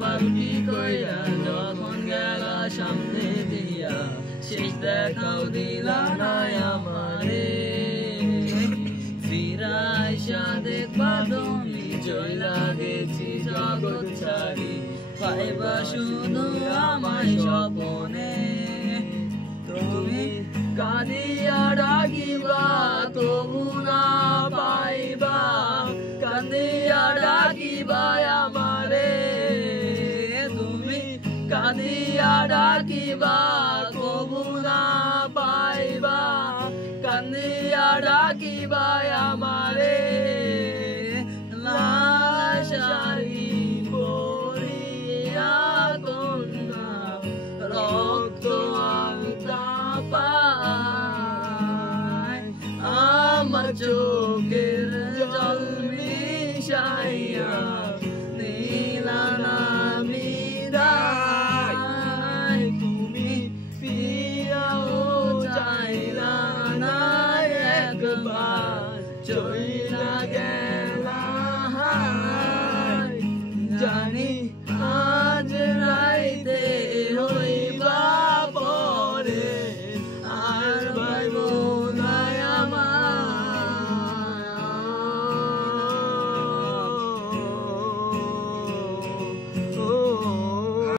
পালকি কইরা যখন গেলা সামনে দিয়া শেষ দেখাও দিলা না আমারে ফিরাইসা দেখবা তুমি চইলা গেছি জগৎ ছাড়ি পাইবা শুধু আমায় স্বপনে তুমি কাঁদিয়া ডাকিবা তবু না পাইবা কাঁদিয়া ডাকিবা আমারে তুমি কাঁদিয়া ডাকিবা তবু না পাইবা কাঁদিয়া ডাকিবা আমারে লাশারি পরিয়া কন্যা রক্ত আমার চোখের জল মিশাইয়া নীলা নামিদাই তুমি ফিরাও চাইলা না একবার চইলা গেলা জানি